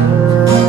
Thank you.